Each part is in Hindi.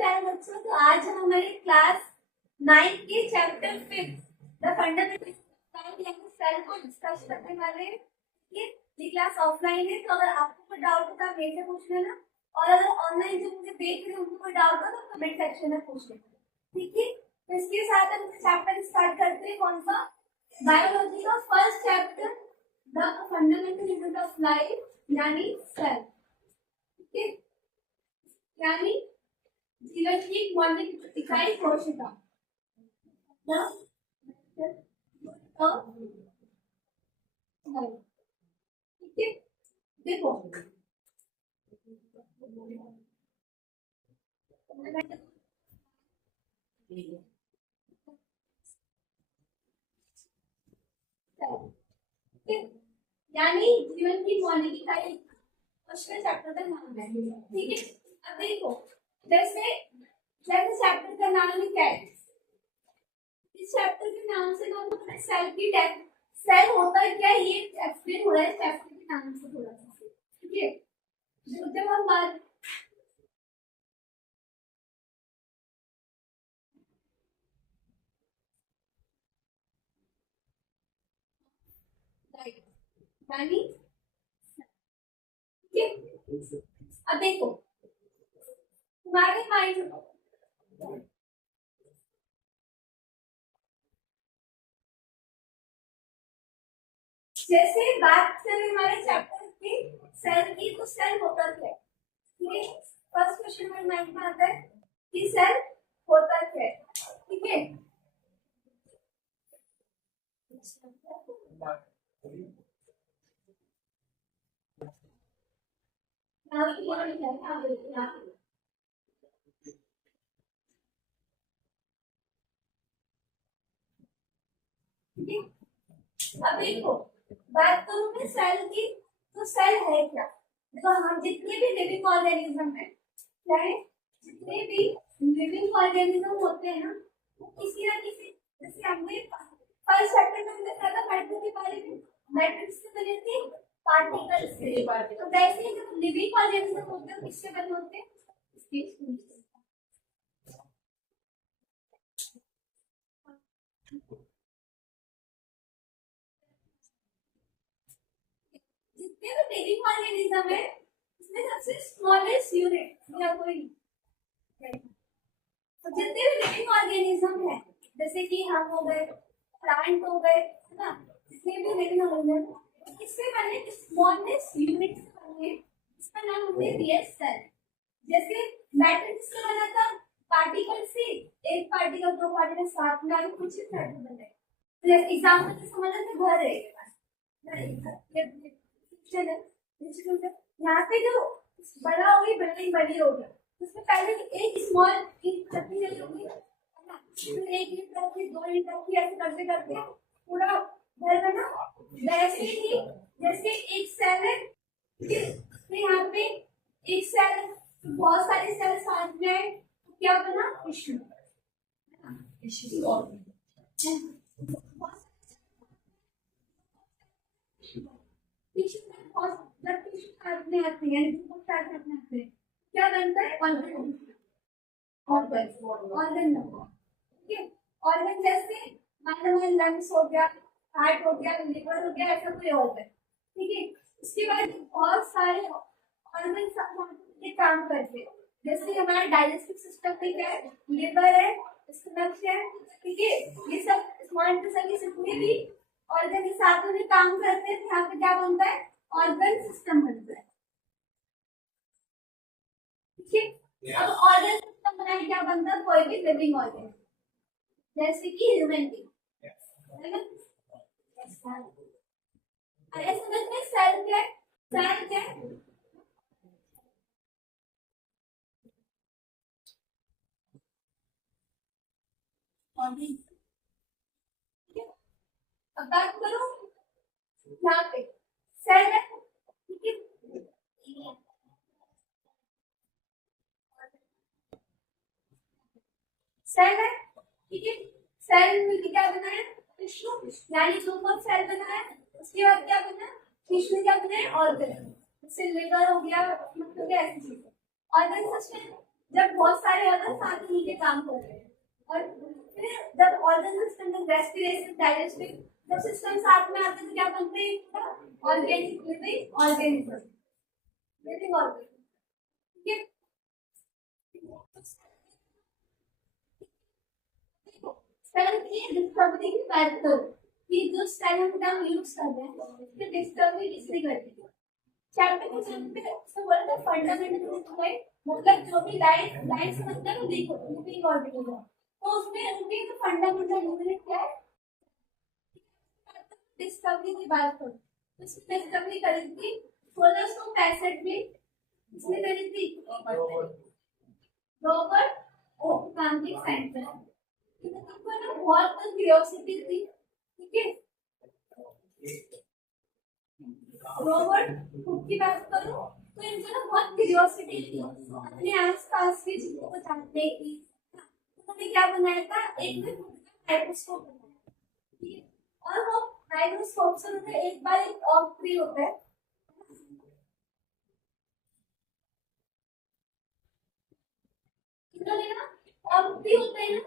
प्यारे बच्चों, तो आज हम हमारी क्लास 9 के चैप्टर 5 द फंडामेंटल सेल को डिस्कस करने वाले हैं। ये क्लास ऑफलाइन है, तो अगर आपको कोई डाउट हो तो आप मेरे से पूछ लेना, और अगर ऑनलाइन जो मुझे देख रहे हैं उनको कोई डाउट हो तो कमेंट सेक्शन में पूछ लेना, ठीक है। तो इसके साथ हम चैप्टर स्टार्ट करते हैं। कौन सा? बायोलॉजी का first chapter, the fundamental unit of life, यानी सेल, ठीक है। यानी जीवन की एक मौलिक इकाई कोशिका। ठीक है, देखो यानी जीवन की मौलिक इकाई उसके चैप्टर का नाम है, ठीक है। अब देखो, जैसे चैप्टर का नाम ही क्या है, इस चैप्टर के नाम से हम लोग सेल की डेथ, सेल होता है क्या ये एक्सप्लेन हो रहा है चैप्टर के नाम से थोड़ा सा, ठीक है। जब हम बात यानी, ठीक है। अब देखो तुम्हारे माइंड, जैसे बात करें हमारे चैप्टर की सेल की, तो सेल होता क्या है, ठीक है। फर्स्ट क्वेश्चन हमारे माइंड में आता है कि सेल होता क्या है, ठीक है। अब देखो, बात करूं मैं सेल की, तो सेल है क्या। देखो, हम जितने भी लिविंग ऑर्गेनिज्म है, क्या है, जितने भी लिविंग ऑर्गेनिज्म होते हैं ना, वो किसी ना किसी, जैसे हमने फर्स्ट चैप्टर में हमने पढ़ा था मैट्रिक्स के बारे में, मैट्रिक्स से बने थे पार्टिकल्स से। तो वैसे ही जो लिविंग ऑर्गेनिज्म होते हैं किससे बने होते हैं, जितने भी लिविंग ऑर्गेनिज्म है उसमें सबसे स्मॉलेस्ट यूनिट या कोई, तो जितने भी लिविंग ऑर्गेनिज्म है, जैसे कि हम हो गए, प्लांट हो गए, है ना, जितने भी लिविंग ऑर्गेनिज्म, इससे बने स्मॉलेस्ट यूनिट से बने, इसका नाम हमने दिया सेल। जैसे मैटर किससे बना था, पार्टिकल से, एक पार्टिकल दो पार्टिकल साथ में आके कुछ सेल बने। तो एग्जांपल से समझ तो घर है, यहाँ पे जो बड़ा होगी बिल्डिंग बड़ी होगी, उसमें पहले एक स्मॉल छतरी लगी होगी, फिर एक ईंट रखी, दो ईंट रखी, ऐसे करते करते पूरा घर बना। वैसे ही जैसे एक सेल है, फिर यहाँ पे एक सेल, बहुत सारे सेल साथ में है, तो क्या बना, टिश्यू। टिश्यू में बहुत ब्लड टिश्यू काटने आते हैं, यानी बहुत काटने आते हैं, क्या बनता है, ऑर्गन, ऑर्गन, ठीक है। ऑर्गन जैसे मान लो लंग्स हो गया, हार्ट हो गया, लिवर हो गया, ऐसा कोई ऑर्गन, ठीक है। उसके बाद बहुत सारे ऑर्गन ये काम करते हैं, जैसे हमारा डाइजेस्टिव सिस्टम में क्या है, लिवर है, स्टमक है, ठीक है। ये सब स्मॉल इंटेस्टाइन से पूरे भी ऑर्गन के साथ में काम करते हैं, यहाँ पे क्या बनता है, ऑर्गन सिस्टम बनता है, ठीक है। अब ऑर्गन सिस्टम बनाए क्या बनता है, कोई भी लिविंग ऑर्गन, जैसे कि ह्यूमन बीइंग, है ना। अरे समझ में, सेल क्या है, सेल क्या है, अब बात करो यहाँ पे सेल है, ठीक है। सेल है, ठीक है। सेल में क्या बना है, टिश्यू, यानी जो कौन सेल बना है, उसके बाद क्या बना, टिश्यू क्या बना है, ऑर्गन, जैसे लिवर हो गया, मतलब ऐसी चीजें, ऑर्गन सिस्टम। जब बहुत सारे ऑर्गन साथ में मिलकर काम कर रहे हैं, और फिर जब ऑर्गन सिस्टम रेस्पिरेशन डाइजेस्टिव जब सिस्टम साथ में आते हैं तो क्या बनते हैं? Organic living organism, living organism. ठीक है, सेल की डिस्कवरी की बात करो कि जो सेल हम यूज कर रहे हैं उसकी डिस्कवरी किसने कर दी? चैप्टर के चैप्टर से बोला था फंडामेंटल है, मतलब जो भी लाइफ लाइफ से मतलब देखो लिविंग ऑर्गेनिज्म, तो उसमें उनके जो फंडामेंटल यूनिट क्या है? डिस्कवरी की बात करो, उसकी डिस्कवरी करी थी 1665 में। इसने करी थी रॉबर्ट ओक नाम के साइंटिस्ट। उनको ना बहुत क्यूरियोसिटी थी, ठीक है। रॉबर्ट हुक की बात करो तो इनको ना बहुत क्यूरियोसिटी थी अपने आसपास की चीजों को जानने की। उन्होंने क्या बनाया था? एक माइक्रोस्कोप बनाया, ठीक है। और वो माइक्रोस्कोप से उन्होंने एक बार एक ऑप्ट्री होता है, इन्होंने ना ऑप्ट्री होता है ना,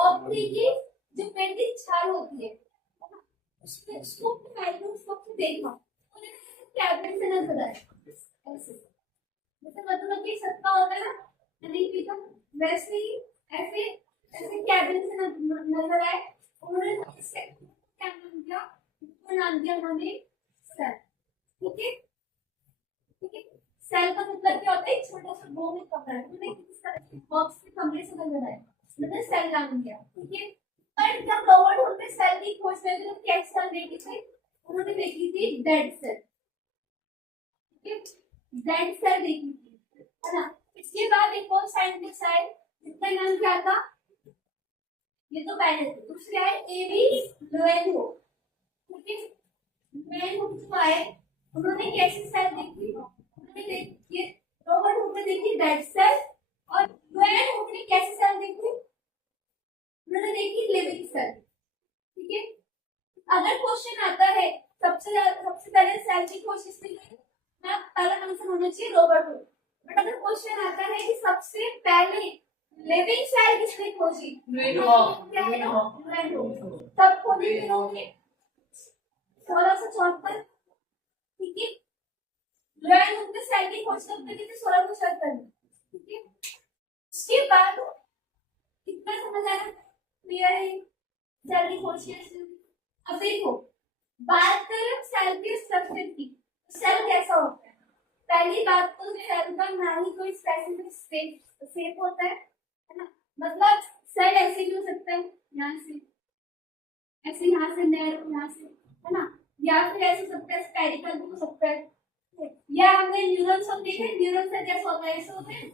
ऑप्ट्री की जो पेंटिंग छाल होती है उसमें उसको माइक्रोस्कोप से देखा, उन्होंने कैबिन से नजर आया ऐसे, जैसे मतलब कि सत्ता होता है ना नहीं पीता, वैसे ही ऐसे ऐसे कैबिन से नजर आए। उन्होंने इससे क्या नाम दिया? उसको नाम दिया उन्होंने सेल, ठीक है। ठीक है, सेल का मतलब क्या होता है? एक छोटा सा बॉक्स में कमरा है, उन्होंने किस तरह के बॉक्स के कमरे से नजर आया, उन्होंने सेल नाम दिया, ठीक है। पर जब रॉबर्ट हुक ने सेल की खोज करी तो कैसे सेल देखी थी? उन्होंने देखी थी डेड सेल, डेड सेल देखी थी, है ना। इसके बाद एक और साइंटिस्ट आए जिसका नाम क्या था? ये तो पहले थे, दूसरे आए एवी लोवेनहो, ठीक है। लोवेनहो जो आए उन्होंने कैसी सेल देखी? उन्होंने देखी रॉबर्ट हुक ने देखी डेड सेल, और लोवेनहो ने कैसी सेल देखी? उन्होंने देखी लिविंग सेल, ठीक है। अगर क्वेश्चन आता है सबसे पहले सेल की खोज किसने की? ना पहला आंसर होना चाहिए रॉबर्ट हुक। बट अगर क्वेश्चन आता है कि सबसे पहले लिविंग सेल किसने खोजी? तब खोजी किन्होंने? 1674, ठीक है। लॉयड हुक ने सेल की खोज कब करी थी? 1676 में, ठीक है। उसके बाद कितना समझ आया? क्लियर है सेल की खोज कैसे? अब देखो, बात करें सेल के स्ट्रक्चर की, सेल कैसा होता है? पहली बात तो सेल का ना ही कोई स्पेसिफिक शेप होता है ना। मतलब सेल ऐसे भी हो सकता है, यहाँ से ऐसे, यहाँ से नैरो, यहाँ से, है ना। या फिर ऐसे हो सकता है स्फेरिकल भी हो सकता है। या हमने न्यूरॉन्स को देखे, न्यूरॉन से कैसा होता है? ऐसे होते हैं,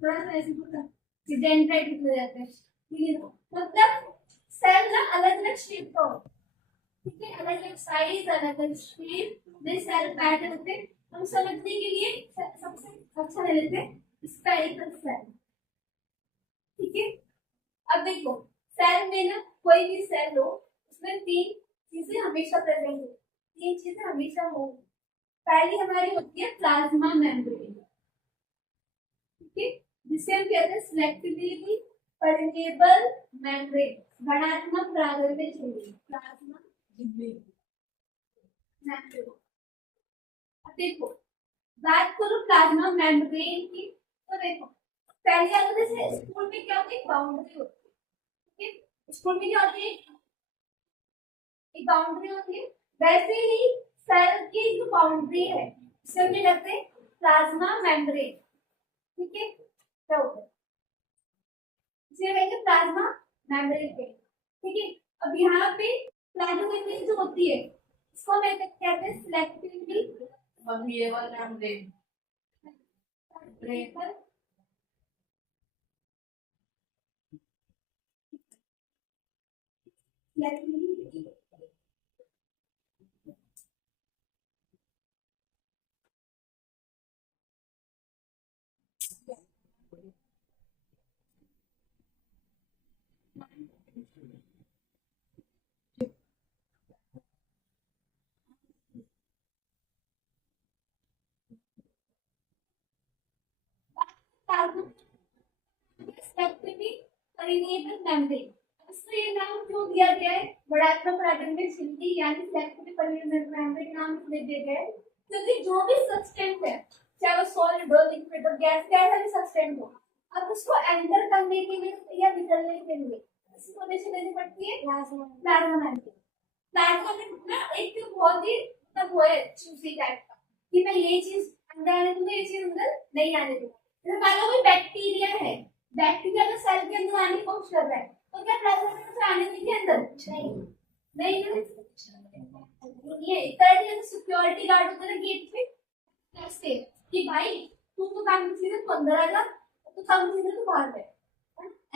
थोड़ा सा ऐसे होता है, डेंड्राइट हो जाते हैं, ठीक है। मतलब सेल ना अलग अलग शेप का होता है, ठीक है। अलग अलग साइज, अलग अलग शेप में सेल पैटर्न होते हैं। हम समझने के लिए सबसे अच्छा ले लेते हैं स्फेरिकल सेल, ठीक है। अब देखो, सेल में ना कोई भी सेल हो उसमें तीन चीजें हमेशा प्रेजेंट हो, तीन चीजें हमेशा हो। पहली हमारी होती है प्लाज्मा मेम्ब्रेन, ठीक है, जिसे हम कहते हैं सिलेक्टिवली परमेएबल मेम्ब्रेन, धनात्मक प्रागल में झिल्ली, प्लाज्मा मेम्ब्रेन। अब देखो, बात करो प्लाज्मा मेम्ब्रेन की, तो देखो पहले अगर जैसे स्कूल में क्या होती है? बाउंड्री होती है, ठीक है। स्कूल में क्या होती है? एक बाउंड्री होती है। वैसे ही सेल की जो बाउंड्री है उसे हम क्या कहते हैं? प्लाज्मा मेम्ब्रेन, ठीक है। क्या होता है? इसे कहेंगे प्लाज्मा मेम्ब्रेन के, ठीक है। अब यहाँ पे प्लाज्मा मेम्ब्रेन जो होती है इसको हम कहते हैं selectively permeable membrane, selectively permeable membrane. इसको ये नाम क्यों दिया गया है, वर्णात्मक प्रारंभिक स्थिति यानी सिलेक्टिव परमेबल मेम्ब्रेन नाम दे दिया गया है क्योंकि जो भी सब्सटेंस है, चाहे वो सॉलिड हो, लिक्विड हो, गैस, कैसा भी सब्सटेंस हो, अब उसको एंटर करने के लिए या निकलने के लिए इंफॉर्मेशन देनी पड़ती है प्लाज्मा मेम्ब्रेन। प्लाज्मा मेम्ब्रेन ना एक बहुत ही मतलब वो है चूसी टाइप का कि मैं ये चीज अंदर आने दूंगा, ये चीज अंदर नहीं आने दूंगा। जैसे मान लो कोई बैक्टीरिया है, बैक्टीरिया अगर सेल के अंदर आने की कोशिश कर रहा है तो क्या प्लाज्मा मेम्ब्रेन आने देंगे अंदर? नहीं नहीं। ये एक तरह से सिक्योरिटी गार्ड होता है गेट पे कैसे कि भाई तू तो काम की चीजें तू अंदर आ जा, तो काम की चीजें तू बाहर रह,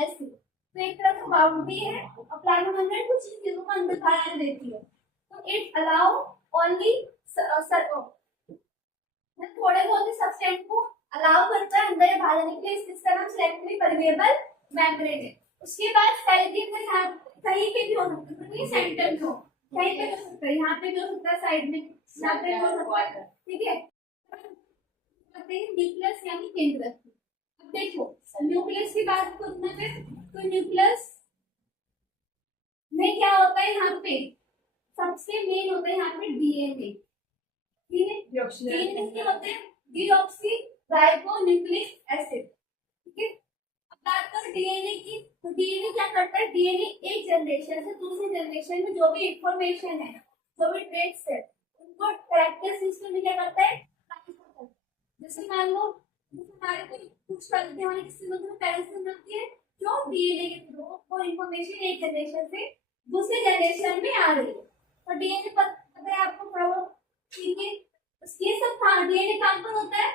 ऐसे। तो एक तरह का बाउंड्री है और प्लाज्मा मेम्ब्रेन कुछ चीजों को अंदर बाहर आने देती है। तो इट अलाउ ओनली थोड़े बहुत ही सब्सटेंस को अलाउ करता है अंदर या बाहर आने के लिए, इसका नाम सिलेक्टिवली परमेबल मेम्ब्रेन है। उसके बाद सेल के अंदर यहाँ कहीं पे भी हो सकता है, सेंटर में हो, कहीं पे हो सकता है, यहाँ पे भी हो सकता है, साइड में यहाँ पे हो सकता है, ठीक है। न्यूक्लियस यानी केंद्र। अब देखो न्यूक्लियस की बात करना है तो न्यूक्लियस में क्या होता है, यहाँ पे सबसे मेन होता है यहाँ पे डीएनए, ठीक है। डीएनए क्या होते हैं? डीऑक्सी राइबोन्यूक्लिक एसिड, ठीक है। अब बात करें डीएनए की, तो डीएनए क्या करता है? डीएनए एक जनरेशन से दूसरी जनरेशन में जो भी इंफॉर्मेशन है, जो भी ट्रेट्स है, उनको कैरेक्टर सिस्टम में क्या करता है? जैसे मान लो हमारे को कुछ करते हैं, किसी में पेरेंट्स मिलती है, जो डीएनए के थ्रू वो इंफॉर्मेशन एक जनरेशन से दूसरी जनरेशन में आ रही है। और डीएनए पता है आपको थोड़ा बहुत, ठीक है। ये सब डीएनए कहाँ पर होता है?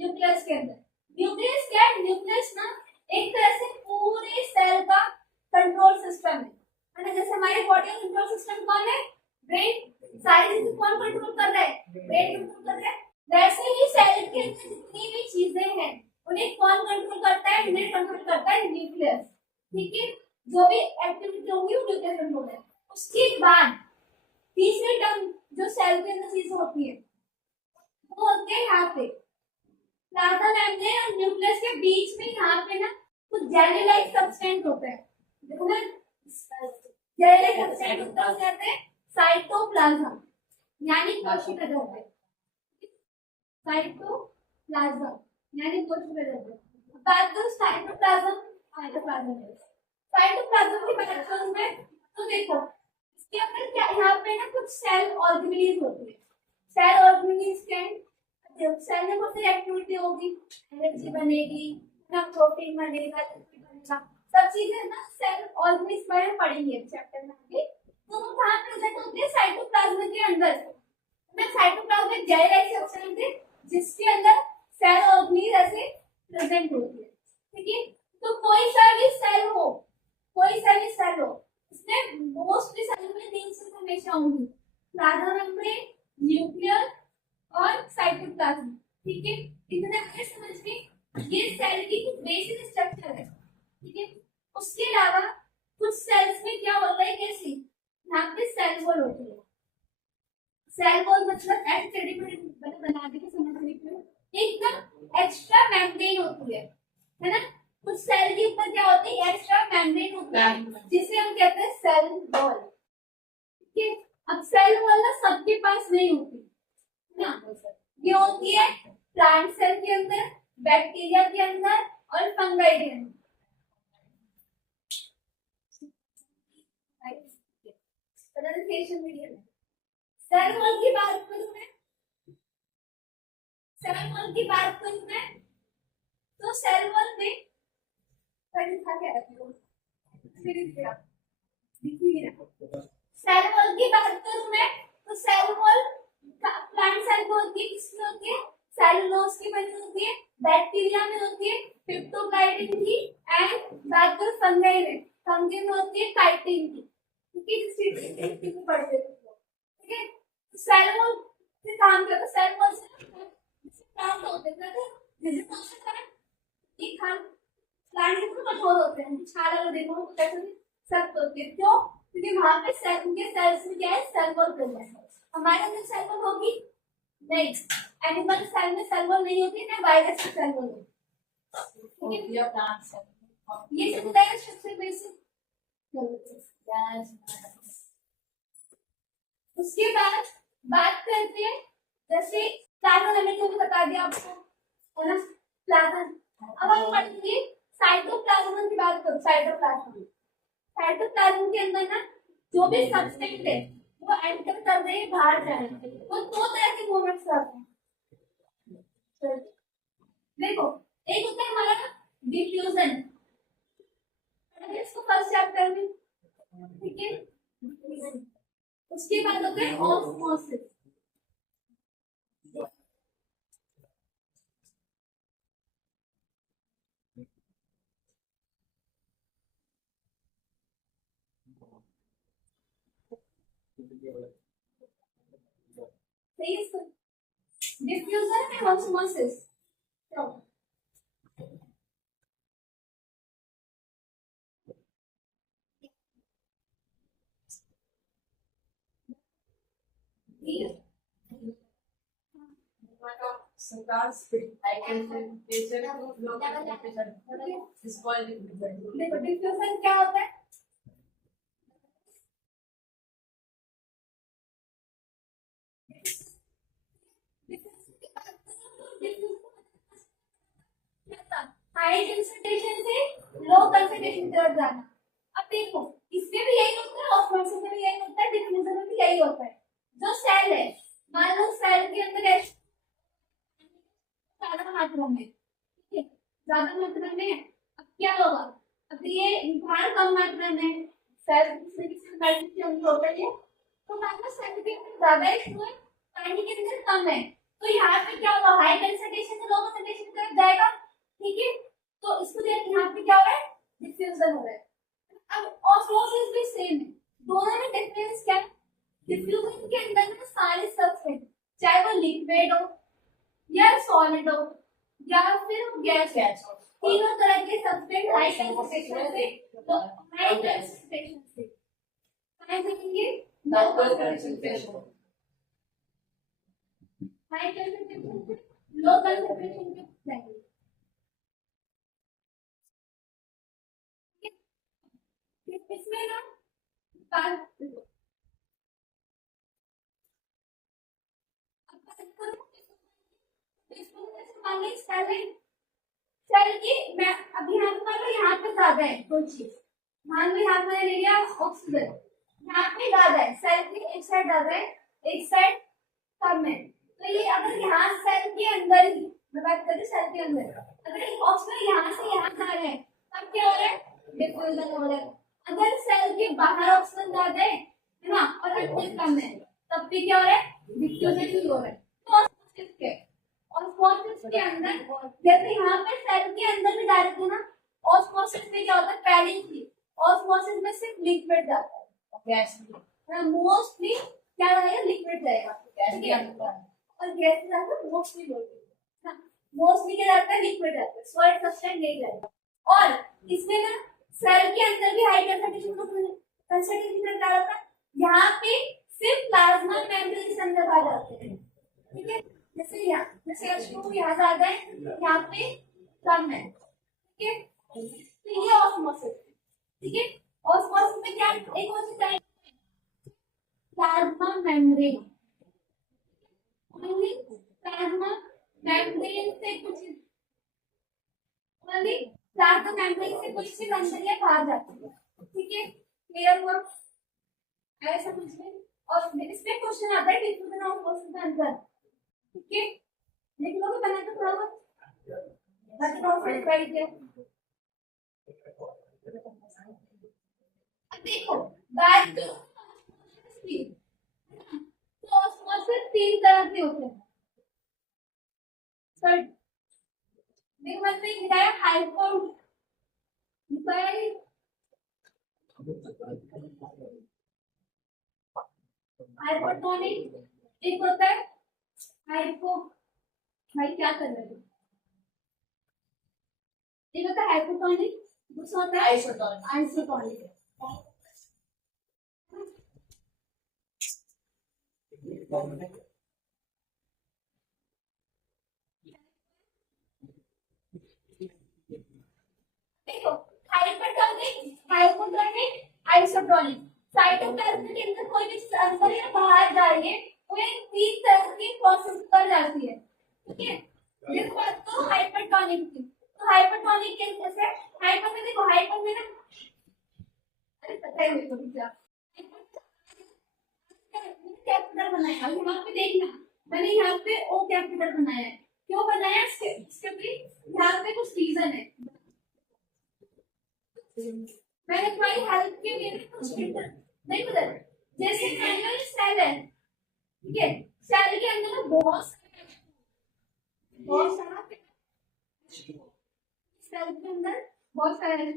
न्यूक्लियस के अंदर। न्यूक्लियस क्या है? न्यूक्लियस ना एक तरह से पूरे सेल का कंट्रोल सिस्टम है ना। जैसे हमारे बॉडी का कंट्रोल सिस्टम कौन है? ब्रेन। सारी चीजें कौन कंट्रोल कर रहा है? ब्रेन कंट्रोल कर रहा है। वैसे ही सेल के अंदर जितनी भी चीजें हैं उन्हें कौन कंट्रोल करता है? इन्हें कंट्रोल करता है न्यूक्लियस, ठीक है। जो भी एक्टिविटी होगी वो न्यूक्लियस कंट्रोल है। उसके बाद तीसरी टर्म जो सेल के अंदर चीज होती है वो होते हैं यहाँ पे प्लाज्मा मेम्ब्रेन और न्यूक्लियस के बीच में, यहाँ पे ना कुछ जेली लाइक सब्सटेंस होता है, देखो ना जेली लाइक सब्सटेंस होता है, कहते हैं साइटोप्लाज्म यानी कोशिका द्रव्य। साइटोप्लाज्म यानी कोशिका द्रव्य। बात करो साइटोप्लाज्म, साइटोप्लाज्म की बात करूं मैं तो देखो इसके अंदर क्या, यहाँ पे ना कुछ सेल ऑर्गेनेल्स होते हैं। सेल ऑर्गेनेल्स क्या है? सेल में कौन सी एक्टिविटी होगी? एनर्जी बनेगी ना, प्रोटीन बनेगा, लिपिड बनेगा, सब चीजें ना सेल ऑर्गेनेल्स में पढ़ेंगे चैप्टर में आगे। तो वो कहाँ प्रेजेंट होते हैं? साइटोप्लाज्म के अंदर। ना साइटोप्लाज्म में जेल लाइक सब्सटेंस है जिसके अंदर सेल ऑर्गेनेल्स ऐसे प्रेजेंट होती है, ठीक है। तो कोई सा भी सेल हो, इसमें मोस्टली सेल में तीन चीजें हमेशा होंगी, प्लाज्मा मेम्ब्रेन, न्यूक्लियस और साइटोप्लाज्म, ठीक है। इतना है समझ में, ये सेल की कुछ बेसिक स्ट्रक्चर है, ठीक है। उसके अलावा कुछ सेल्स में क्या होता है, कैसी यहाँ पे सेल वॉल होती है। सेल वॉल मतलब बना के समझने के लिए एकदम एक्स्ट्रा मेम्ब्रेन होती है ना। कुछ सेल के ऊपर क्या होती है? एक्स्ट्रा मेम्ब्रेन होती है जिसे हम कहते हैं सेल वॉल, ठीक है। अब सेल वॉल ना सबके पास नहीं होती ना, ये होती है प्लांट सेल के अंदर, बैक्टीरिया के अंदर और फंगाई के अंदर। सेल वॉल की बात करूं मैं, तो सेल वॉल में सेल वॉल की बात करूं मैं तो सेल वॉल प्लांट सेल में होती है, किसमें होती है? सेलुलोज की बनी होती है, बैक्टीरिया में होती है पिप्टोग्लाइडिन की, एंड बात करो फंगाई में, फंगी में होती है काइटिन की, ठीक है। को पढ़ते थे, ठीक है। सेल वॉल से काम करता, सेल वॉल से काम होते हैं जैसे पोषण है, ये खान प्लांट से तो कठोर होते हैं, छाल अगर देखो तो कैसे सख्त होते हैं, क्यों? क्योंकि वहां पे सेल के सेल्स में क्या है? सेल वॉल कर रहा है। हमारे अंदर सेल वॉल होगी नहीं, एनिमल सेल में सेल वॉल नहीं होती ना, वायरस की सेल वॉल होती है, ये चलता है स्ट्रक्चर बेसिक। उसके बाद बात करते हैं जैसे प्लाज्मा मैंने जो भी बता दिया आपको, है ना, प्लाज्मा। अब हम पढ़ेंगे साइटोप्लाज्म की बात करो। साइटोप्लाज्म के अंदर ना जो भी सब्सटेंस है वो एंटर कर रहे हैं, बाहर जा रहे हैं, वो दो तरह के मूवमेंट्स करते हैं। देखो, एक होता है हमारा डिफ्यूजन, इसको फर्स्ट चैप्टर में, ठीक है। उसके बाद होता है ऑस्मोसिस। सही है सर, डिफ्यूजन है ऑस्मोसिस। देखो डिफ्यूजन क्या होता है, हाई कंसंट्रेशन से लो कंसंट्रेशन की तरफ जाना। अब देखो इसमें भी यही होता है, ऑस्मोसिस में भी यही होता है, डिफ्यूजन में भी यही होता है। जो सेल है, मान लो सेल के अंदर ज्यादा मात्रा में, ठीक है, ज्यादा मात्रा में, अब क्या होगा, अब ये बाहर कम मात्रा में सेल में होता है, तो मान लो सेल के अंदर ज्यादा है, पानी के अंदर कम है, तो यहाँ पे क्या होगा, हाई कंसंट्रेशन से लो कंसंट्रेशन की तरफ जाएगा, ठीक है। तो इसको यहाँ पे क्या हो रहा है, डिफ्यूजन हो रहा है। अब ऑस्मोसिस भी सेम है, दोनों में डिफरेंस क्या है, डिफ्यूजन के अंदर में सारे सब्सटेंस, चाहे वो लिक्विड हो या सॉलिड हो या फिर गैस हो, तीनों तरह के सब्सटेंस हाई कंसंट्रेशन से, तो हाई कंसंट्रेशन से हाई देखेंगे, लो कंसंट्रेशन, हाई कंसंट्रेशन से लो कंसंट्रेशन के जाएंगे। इसमें ना सेल की, मैं अभी यहाँ पे मान लो यहाँ पे ज्यादा है कोई चीज, मान लो यहाँ पे ले लिया ऑक्सीजन, यहाँ पे ज्यादा है, सेल की एक साइड ज्यादा है, एक साइड कम है, तो ये अगर यहाँ सेल के अंदर ही, मैं बात करूँ सेल के अंदर, अगर ऑक्सीजन यहाँ से यहाँ जा रहा है तब क्या हो रहा है, डिफ्यूजन हो रहा है। अगर सेल के बाहर ऑक्सीजन ज्यादा है ना, और अंदर कम है, तब भी क्या हो रहा है, डिफ्यूजन ही हो रहा है। तो ऑस्मोसिस के अंदर, जैसे यहाँ पे सेल के अंदर भी डायरेक्ट है ना, ऑस्मोसिस में क्या होता है, पैरेंटली ऑस्मोसिस में सिर्फ लिक्विड जाता है, गैस मोस्टली क्या रहेगा, लिक्विड जाएगा, और गैस जाता है मोस्टली, मोस्टली क्या जाता है, लिक्विड जाता है, सॉलिड सब्सटेंस नहीं जाएगा। और इसमें ना सेल के अंदर भी हाई कंसंट्रेशन जाता है, यहाँ पे सिर्फ प्लाज्मा मेम्ब्रेन के अंदर आ जाते हैं, ठीक है। जैसे यहाँ, जैसे H2 यहाँ ज्यादा है, यहाँ पे कम है, ठीक है। तो ये ऑस्मोसिस, ठीक है। ऑस्मोसिस में क्या एक और चीज है, plasma membrane, only plasma membrane से कुछ, ओनली प्लाज्मा मेम्ब्रेन से कुछ चीज अंदर या बाहर जाती है, ठीक है। क्लियर हुआ, ऐसा समझ में। और इसमें क्वेश्चन आता है डिफ्यूजन ऑफ ऑस्मोसिस के अंदर, ठीक है, लिख लो बना के थोड़ा बहुत, बाकी नोट फिर कर लीजिए। अब देखो बात तो ऑस्मोसिस तीन तरह के होते हैं, सर देखो मैंने बताया हाइपोटोनिक, एक होता है हाइपो, भाई क्या कर रहे हो, एक होता है हाइपोटोनिक, दूसरा होता है आइसोटोनिक। देखो साइटोटॉनिक, हाइपोटॉनिक, आइसोटॉनिक। साइटोप्लाज्म के अंदर कोई भी चीज अंदर या बाहर जा रही है वो इन तीन तरह की प्रोसेस कर जाती है, ठीक है। जिस बात को हाइपरटॉनिक की, तो हाइपरटॉनिक के जैसे हाइपर में देखो, हाइपर में ना, अरे पता है मेरे को क्या कैपिटल बनाया है, यहाँ पे देखना मैंने यहाँ पे ओ कैपिटल बनाया है। क्यों बनाया? इसके भी यहाँ पे कुछ रीजन है, मैंने तुम्हारी हेल्प के लिए कुछ देखो सर, जैसे एनुअल सेल है, ठीक है, सेल के अंदर ना बहुत सारा सेल के अंदर बहुत सारे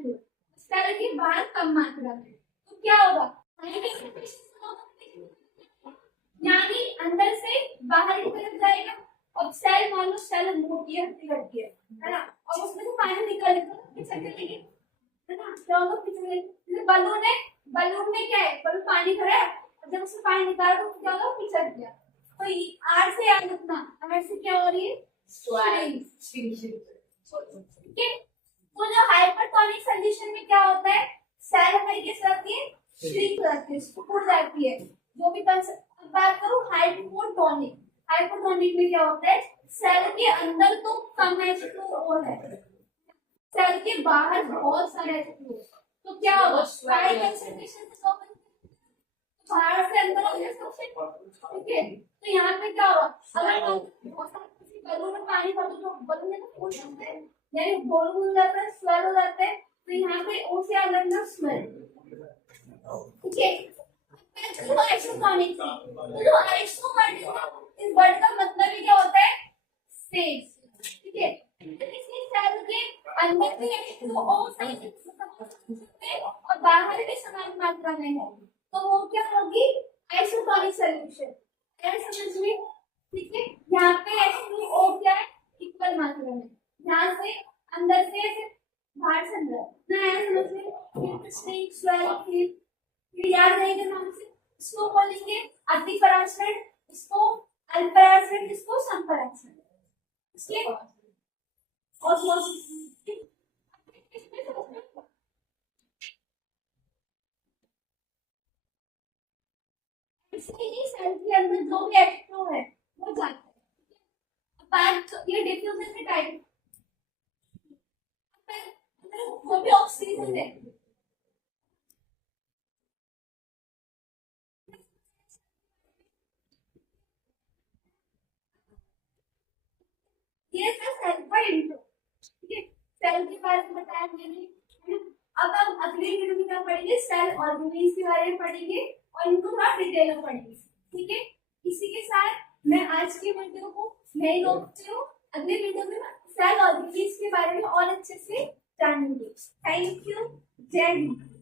सेल के बाहर कम मात्रा में, तो क्या होगा? यानी अंदर से बाहर की तरफ जाएगा। अब सेल मान लो सेल मोटी हड्डी करती है ना, और उसमें से पानी निकल तो पिछड़ जाएगी, है ना, तो पिछड़। जैसे बलून है, बलून में क्या है? बलून पानी भरा है, और जब उससे पानी निकाला तो क्या होगा? पिछड़ गया। तो आर से याद रखना, आर से क्या हो रही है? ठीक है। तो जो हाइपरटोनिक सोल्यूशन में क्या होता है? सेल हमारी कैसे रहती है? श्रिंक रहती है, फूल जाती है। जो भी बात करूं हाइपोटोनिक, हाइपोटोनिक में क्या होता है? सेल के अंदर तो कम H2O है, सेल के बाहर बहुत सारे H2O, तो क्या होगा? हाई कंसंट्रेशन से बाहर से अंदर हो गया, ठीक है। तो यहाँ पे क्या होगा? अगर किसी बलून में पानी भर दो तो बलून में तो फूल जाता है, यानी बलून जाता है, स्वेल हो जाता है, तो यहाँ पे ओ से अलग ना स्वेल, ठीक है। तो आइसोटोनिक, तो जो आइसोटोनिक इस वर्ड का मतलब ही क्या होता है? स्टेज, ठीक है। इसलिए सेल के अंदर भी H2O सही और बाहर भी समान मात्रा में है, तो वो क्या होगी? Isotonic solution. ऐसे समझ में, ठीक है। यहाँ पे H2O क्या है? इक्वल मात्रा में, यहाँ से अंदर से ऐसे बाहर से अंदर ना, ऐसे समझ में। स्टेज स्वेल फिर याद रहेगा नाम से, इसको बोलेंगे अधिपराशरण, इसको अल्पराशरण, इसको संपराशरण, इसके ऑस्मोसिस। इसलिए सेल के अंदर जो भी H2O है वो जाता है। बात ये डिफ्यूजन के टाइप, जो भी ऑक्सीजन है ये सेल का इंट्रो, ठीक है। सेल के बारे में बताया मैंने, अब हम अगले वीडियो में क्या पढ़ेंगे? सेल ऑर्गेनेल्स के बारे में पढ़ेंगे और इनको थोड़ा डिटेल में पढ़ेंगे, ठीक है। इसी के साथ मैं आज की वीडियो को यही रोकती हूँ। अगले वीडियो में सेल ऑर्गेनेल्स के बारे में और अच्छे से जानेंगे। थैंक यू, जय हिंद।